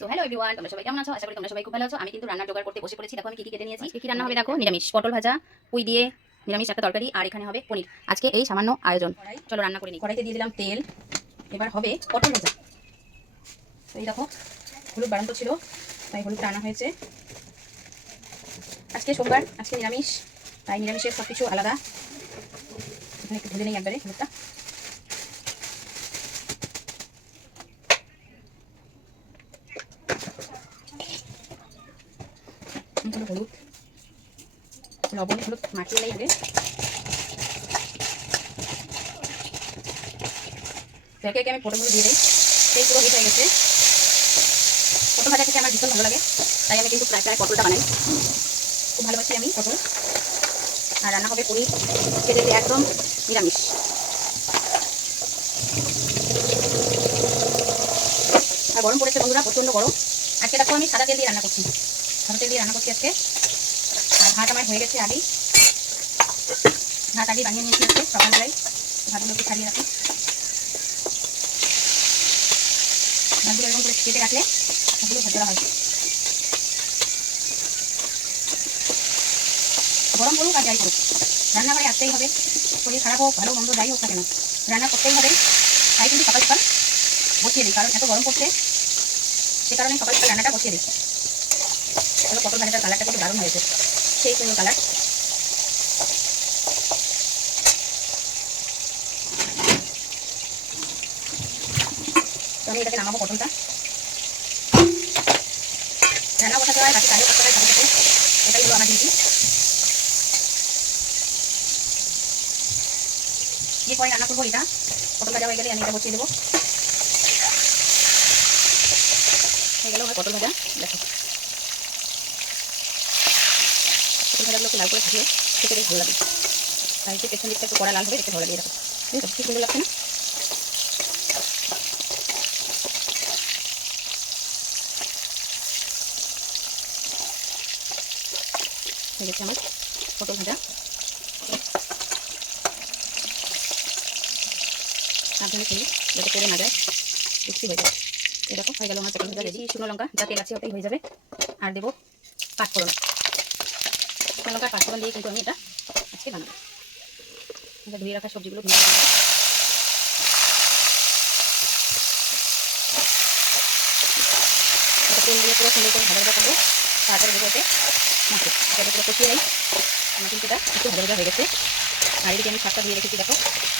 So hello everyone, তোমরা সবাই কেমন আছো? আশা করি তোমরা সবাই খুব ভালো আছো। আমি কিন্তু রান্না জোগাড় করতে বসে পড়েছি। দেখো আমি কি কি কেটে নিয়েছি। কি রান্না হবে দেখো, নিরামিষ পটল ভাজা, পুঁই দিয়ে নিরামিষ একটা তরকারি, আর এখানে হবে পনির। আজকে এই সামান্য আয়োজন। চলো রান্না করে নিই। কড়াইতে দিয়ে দিলাম তেল, এবার হবে পটল ভাজা। তো এই দেখো হলুদ বাড়ন্ত ছিল, তাই হলুদটা আনা হয়েছে। আজকে সোমবার, আজকে নিরামিষ, তাই নিরামিষের সব কিছু আলাদা। এখানে একটু ভেজে নেই একবারে হলুদটা। হলুদ লবণ হলুদ মাখিয়ে নেই আগে। একে একে আমি পটলগুলো দিয়ে দিই। সেই পুরো হিট হয়ে গেছে। পটল ভাজা খেতে আমার ভীষণ ভালো লাগে, তাই আমি কিন্তু প্রায় প্রায় পটলটা বানাই। খুব ভালোবাসি আমি পটল। আর রান্না হবে পনির, খেতে একদম নিরামিষ। আর গরম পড়েছে বন্ধুরা, প্রচণ্ড গরম। আজকে দেখো আমি সাদা তেল দিয়ে রান্না করছি, সাদা তেল দিয়ে রান্না করছি আজকে। আর ভাত আমার হয়ে গেছে আগেই, ভাত আগেই বানিয়ে নিয়েছি আজকে সকালবেলায়। ভাতগুলোকে ছাড়িয়ে রাখি। ভাতগুলো এরকম করে কেটে রাখলে ভাতগুলো ভাজা হয়। গরম করুক আর যাই করুক, রান্নাঘরে আসতেই হবে। শরীর খারাপ হোক ভালো মন্দ যাই হোক না কেন, রান্না করতেই হবে। তাই কিন্তু সকাল সকাল বসিয়ে দিই, কারণ এত গরম পড়ছে, সে কারণে সকাল সকাল রান্নাটা বসিয়ে দিই। তাহলে পটল ভাজাটার কালারটা কিন্তু দারুণ হয়েছে, সেই সুন্দর কালার। তো আমি এটাকে নামাবো পটলটা। রান্না বসাতে হয়, বাকি কাজও করতে হয় সাথে সাথে, এটাই হলো আমার ডিউটি। এরপরে রান্না করবো এটা। পটল ভাজা হয়ে গেলে আমি এটা বসিয়ে দেবো। হয়ে গেল আমার পটল ভাজা। দেখো পটল ভাজাগুলোকে লাল করে ভাজিয়ে খেতে বেশ ভালো লাগে। তাই যে পেছন দিকটা একটু কড়া লাল হবে, দেখতে ভালো লাগে। এরকম কি সুন্দর লাগছে না? হয়ে গেছে আমার পটল ভাজা। সাবধানে করি যাতে তেলে না যায়, মিক্সি হয়ে যায়। এই দেখো হয়ে গেল আমার পটল ভাজা রেডি। শুকনো লঙ্কা যা তেল আছে ওটাই হয়ে যাবে। আর দেবো পাঁচফোড়ন। শুকনো লঙ্কা পাঁচফোড়ন দিয়ে কিন্তু আমি এটা আজকে বানাবো। এটা ধুয়ে রাখা সবজিগুলো ধুয়ে দেবো। এটা তেল দিয়ে পুরো সুন্দর করে ভাজা ভাজা করবো। তারপরে দেবো এতে মাছের এটা পুরো কষিয়ে নেই। আমার কিন্তু এটা একটু ভাজা ভাজা হয়ে গেছে। আর এদিকে আমি শাকটা ধুয়ে রেখেছি দেখো।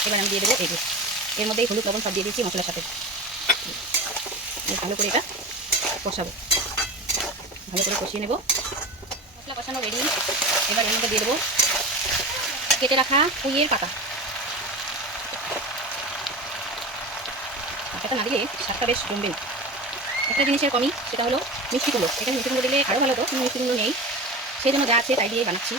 এবার আমি দিয়ে দেবো এগুলো। এর মধ্যেই হলুদ লবণ সব দিয়ে দিচ্ছি মশলার সাথে। ভালো করে এটা কষাবো, ভালো করে কষিয়ে নেব। মশলা কষানো রেডি। এবার এর মধ্যে দিয়ে দেবো কেটে রাখা পুঁইয়ের পাতা। পাতাটা না দিলে স্বাদটা বেশ জমবে না। একটা জিনিসের কমি, সেটা হলো মিষ্টি কুমড়ো। এখানে মিষ্টি কুমড়ো দিলে আরও ভালো হতো, কিন্তু মিষ্টি কুমড়ো নেই, সেই জন্য যা আছে তাই দিয়েই বানাচ্ছি।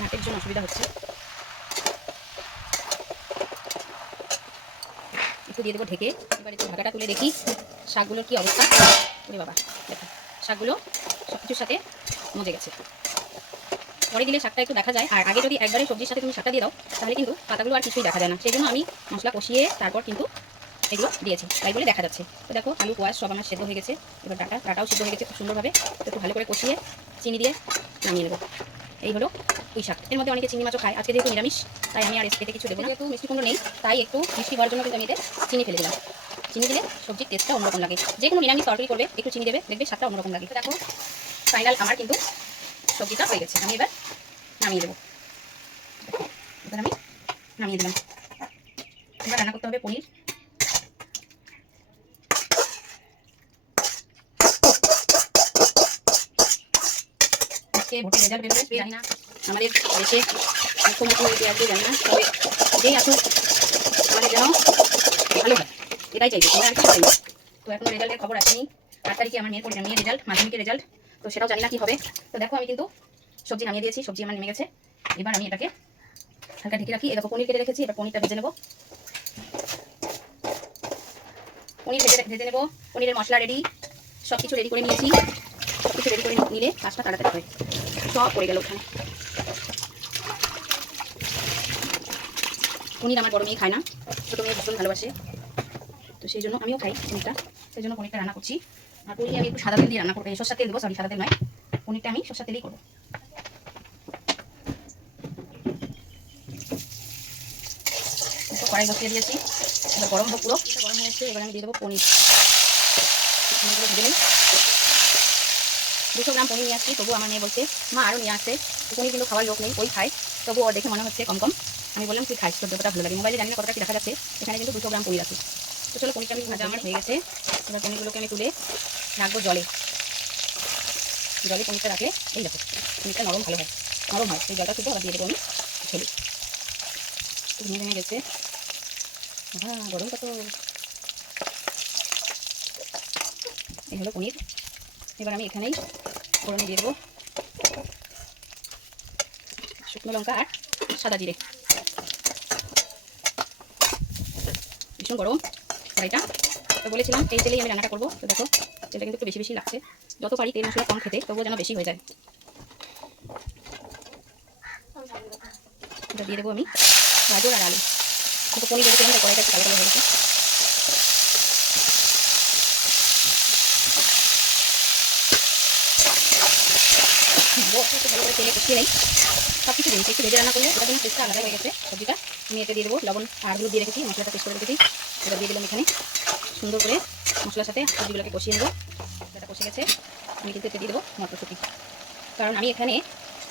নাটের জন্য অসুবিধা হচ্ছে। একটু দিয়ে দেবো ঢেকে। এবার একটু ঢাকাটা তুলে দেখি শাকগুলোর কী অবস্থা। ওরে বাবা দেখো শাকগুলো সব কিছুর সাথে মজে গেছে। পরে দিলে শাকটা একটু দেখা যায়, আর আগে যদি একবারে সবজির সাথে তুমি শাকটা দিয়ে দাও তাহলে কিন্তু পাতাগুলো আর কিছুই দেখা যায় না। সেই জন্য আমি মশলা কষিয়ে তারপর কিন্তু এগুলো দিয়েছি, তাই বলে দেখা যাচ্ছে। তো দেখো আলু পেঁয়াজ সব আমার সেদ্ধ হয়ে গেছে। এবার ডাটাও সেদ্ধ হয়ে গেছে খুব সুন্দরভাবে। একটু ভালো করে কষিয়ে চিনি দিয়ে নামিয়ে নেবো। এই হলো পুঁই শাক। এর মধ্যে অনেকে চিংড়ি মাছও খায়, আজকে যেহেতু নিরামিষ তাই আমি আর এতে কিছু দেবো না। যেহেতু মিষ্টি কুমড়ো নেই তাই একটু মিষ্টি হওয়ার জন্য কিন্তু আমি এতে চিনি ফেলে দিলাম। চিনি দিলে সবজির টেস্টটা অন্যরকম লাগে। যে কোনো নিরামিষ তরকারি করবে একটু চিনি দেবে, দেখবে স্বাদটা অন্যরকম লাগে। তো দেখো ফাইনাল আমার কিন্তু সবজিটা হয়ে গেছে। আমি এবার নামিয়ে দেবো। এবার আমি নামিয়ে দিলাম। এবার রান্না করতে হবে পনির। আজকে ভোটের রেজাল্ট বেরোবে জানি না, আমাদের দেশে মুখ্যমন্ত্রী হয়ে আসবে জানি না, তবে যেই আসুক আমাদের যেন ভালো হয় এটাই চাইবে, আমরা আর কিছু চাই না। তো এখনো রেজাল্টের খবর আসেনি। 8 তারিখে আমার মেয়ের রেজাল্ট, মাধ্যমিকের রেজাল্ট, তো সেটাও জানি না কি হবে। তো দেখো আমি কিন্তু সবজি নামিয়ে দিয়েছি, সবজি আমার নেমে গেছে। এবার আমি এটাকে হালকা ঢেকে রাখি। এরকম পনির কেটে রেখেছি, এবার পনিরটা ভেজে নেবো। পনির ভেজে নেবো। পনিরের মশলা রেডি, সব কিছু রেডি করে নিয়েছি। সব কিছু রেডি করে নিলে কাজটা তাড়াতাড়ি হয়। সব পড়ে গেল ওখানে। পনির আমার বড় মেয়ে খায় না, ছোটো মেয়ে ভীষণ ভালোবাসে, তো সেই জন্য আমিও খাই পনিরটা, সেই জন্য পনিরটা রান্না করছি। আর পনির আমি একটু সাদা তেল দিয়ে রান্না করবো, সরষের তেল দেবো, সরি সাদা তেল নয়, পনিরটা আমি সরষের তেলেই করবো। কড়াই বসিয়ে দিয়েছি, এবার গরম হোক, পুরো গরম হয়ে এসছে। এবার আমি দিয়ে দেবো পনির, পনিরগুলো ভেজে নিই। 200 গ্রাম পনির নিয়ে আসছি, তবু আমার মেয়ে বলছে মা আরও নিয়ে আসছে, পনির কিন্তু খাওয়ার লোক নেই, ওই খায়, তবু ওর দেখে মনে হচ্ছে কম কম। আমি বললাম তুই খাইস, তোর যতটা ভালো লাগে। মোবাইলে জানি না কতটা কি দেখা যাচ্ছে, এখানে কিন্তু 200 গ্রাম পনির আছে। তো চলো পনিরটা আমি ভাজা আমার হয়ে গেছে। এবার পনিরগুলোকে আমি তুলে রাখবো জলে, জলে পনিরটা রাখলে এই দেখো পনিরটা নরম ভালো হয়, নরম হয়। সেই জলটা শুধু আবার দিয়ে দেবো আমি ছেলে, ভেঙে ভেঙে গেছে। হ্যাঁ গরম কত। এই হলো পনির। এবার আমি এখানেই ফোড়নে দিয়ে দেবো শুকনো লঙ্কা আর সাদা জিরে। ভীষণ গরম কড়াইটা, তো বলেছিলাম এই তেলেই আমি রান্নাটা করবো। তো দেখো তেলটা কিন্তু একটু বেশি বেশি লাগছে, যত পারি তেল মশলা কম খেতে, তবুও যেন বেশি হয়ে যায়। এটা দিয়ে দেবো আমি গাজর আর আলু, কিন্তু পনির রেখেছিলাম, তো কড়াইটা একটু কালো কালো হয়ে গেছে। ভালো করে তেলে কষিয়ে নেই, সব কিছু জিনিস একটু ভেজে রান্না করলে এটা কিন্তু টেস্টটা আলাদা হয়ে গেছে সবজিটা। আমি এতে দিয়ে দেবো লবণ আর হলুদ দিয়ে রেখেছি, মশলাটা পেস্ট করে রেখেছি, এবার দিয়ে দিলাম এখানে। সুন্দর করে মশলার সাথে সবজিগুলোকে কষিয়ে নেবো। এটা কষে গেছে, আমি কিন্তু এতে দিয়ে দেবো মটরশুঁটি, কারণ আমি এখানে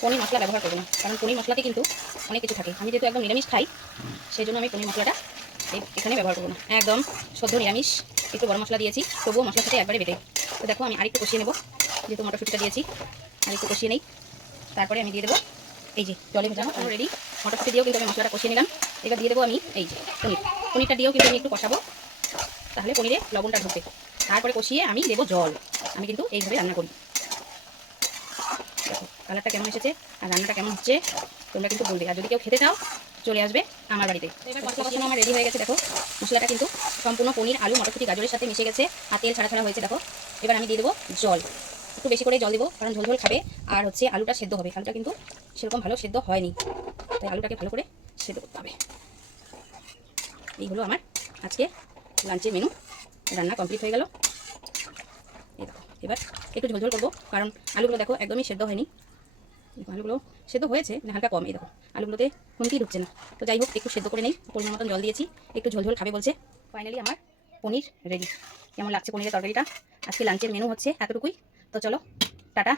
পনির মশলা ব্যবহার করবো না, কারণ পনির মশলাতে কিন্তু অনেক কিছু থাকে। আমি যেহেতু একদম নিরামিষ খাই, সেই জন্য আমি পনির মশলাটা এখানে ব্যবহার করবো না, একদম শুদ্ধ নিরামিষ। একটু গরম মশলা দিয়েছি, তবুও মশলার সাথে একবারে বেটে। তো দেখো আমি আরেকটু কষিয়ে নেবো, যেহেতু মটরশুঁটিটা দিয়েছি আরেকটু কষিয়ে নেই। তারপরে আমি দিয়ে দেবো এই যে জলে ভেজানো রেডি মটরশুঁটি দিয়েও কিন্তু আমি মশলাটা কষিয়ে নিলাম। এবার দিয়ে দেবো আমি এই যে পনিরটা দিয়েও কিন্তু আমি একটু কষাবো, তাহলে পনিরে লবণটা ঢুকবে। তারপরে কষিয়ে আমি দেবো জল। আমি কিন্তু এইভাবে রান্না করি। দেখো কালারটা কেমন এসেছে আর রান্নাটা কেমন হচ্ছে তোমরা কিন্তু বলবে, আর যদি কেউ খেতে চাও চলে আসবে আমার বাড়িতে। এবার মশলা কষানো আমার রেডি হয়ে গেছে। দেখো মশলাটা কিন্তু সম্পূর্ণ পনির আলু মটরশুঁটি গাজরের সাথে মিশে গেছে আর তেল ছাড়া ছাড়া হয়েছে। দেখো এবার আমি দিয়ে দেবো জল, একটু বেশি করে জল দেবো, কারণ ঝোল ঝোল খাবে আর হচ্ছে আলুটা সেদ্ধ হবে। আলুটা কিন্তু সেরকম ভালো সেদ্ধ হয়নি, তাই আলুটাকে ভালো করে সেদ্ধ করতে হবে। এই হলো আমার আজকে লাঞ্চের মেনু, রান্না কমপ্লিট হয়ে গেল। এই দেখো এবার একটু ঝোল ঝোল করবো, কারণ আলুগুলো দেখো একদমই সেদ্ধ হয়নি। দেখো আলুগুলো সেদ্ধ হয়েছে মানে হালকা কম, এই দেখো আলুগুলোতে খুন্তিই ঢুকছে না। তো যাই হোক একটু সেদ্ধ করে নেই, পরিমাণ মতন জল দিয়েছি, একটু ঝোল ঝোল খাবে বলছে। ফাইনালি আমার পনির রেডি। কেমন লাগছে পনিরের তরকারিটা? আজকে লাঞ্চের মেনু হচ্ছে এতটুকুই। তো চলো টাটা।